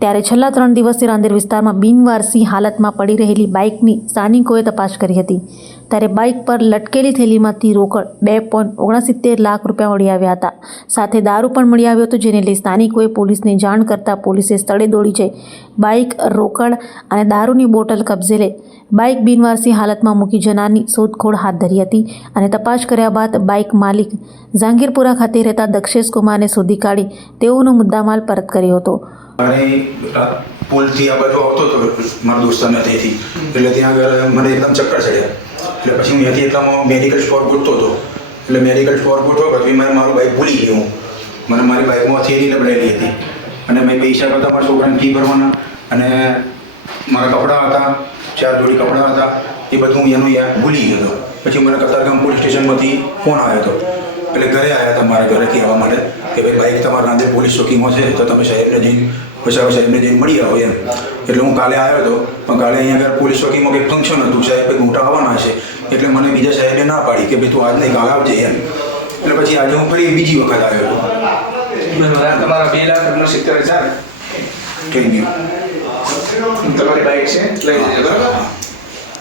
ત્યારે છેલ્લા 3 દિવસથી રાંદેર વિસ્તારમાં બિનવારસી હાલતમાં પડી રહેલી બાઇકની સ્થાનિકોએ તપાસ કરી હતી. ત્યારે બાઇક પર લટકેલી થેલીમાંથી રોકડ 2.69 લાખ રૂપિયા મળી આવ્યા હતા. સાથે દારૂ પણ મળી આવ્યો હતો, જેને લઈ સ્થાનિકોએ પોલીસને જાણ કરતા પોલીસે સ્થળે દોડી જઈ બાઇક, રોકડ અને દારૂની બોટલ કબજે લઈ બાઇક બિનવારસી હાલતમાં મૂકી જનારની શોધખોળ હાથ ધરી હતી અને તપાસ કર્યા બાદ બાઇક માલિક ઝાંગીરપુરા ખાતે રહેતા દક્ષેશ કુમારને શોધી કાઢી તેઓનો મુદ્દામાલ પરત કર્યો હતો. અને પુલથી આ બાજુ આવતો હતો મારા દોસ્તારને ત્યાંથી, એટલે ત્યાં આગળ મને એકદમ ચક્કર ચડ્યા. એટલે પછી હું ત્યાંથી એટલામાં મેડિકલ સ્ટોર ગોતતો હતો. એટલે મેડિકલ સ્ટોર ગોતવો પછી મારું બાઇક ભૂલી ગયો. મને મારી બાઇકમાં થેલી લબડેલી હતી અને મેં પૈસા કરતા મારા છોકરાને ફી ભરવાના અને મારા કપડાં હતા, 4 જોડી કપડાં હતા, એ બધું હું એનું ભૂલી ગયો હતો. પછી મને કતારગામ પોલીસ સ્ટેશનમાંથી ફોન આવ્યો હતો. એટલે ઘરે આવ્યા હતા મારા ઘરે કહેવા માટે કે ભાઈ બાઇક તમારા રાંદેર પોલીસ ચોકીમાં છે, તો તમે સાહેબને જઈને સાહેબને જઈને મળી આવો એમ. એટલે હું કાલે આવ્યો હતો, પણ કાલે અહીંયા આગળ પોલીસ ચોકીમાં કંઈક ફંક્શન હતું, સાહેબ કંઈક મોટા આવવાના છે, એટલે મને બીજા સાહેબે ના પાડી કે ભાઈ તું આજ નહીં કાલે આવજે એમ. એટલે પછી આજે હું ફરી બીજી વખત આવ્યો હતો. તમારા 2,69,000 થઈ ગયું. તમારી બાઇક છે લઈ જજો બરાબર.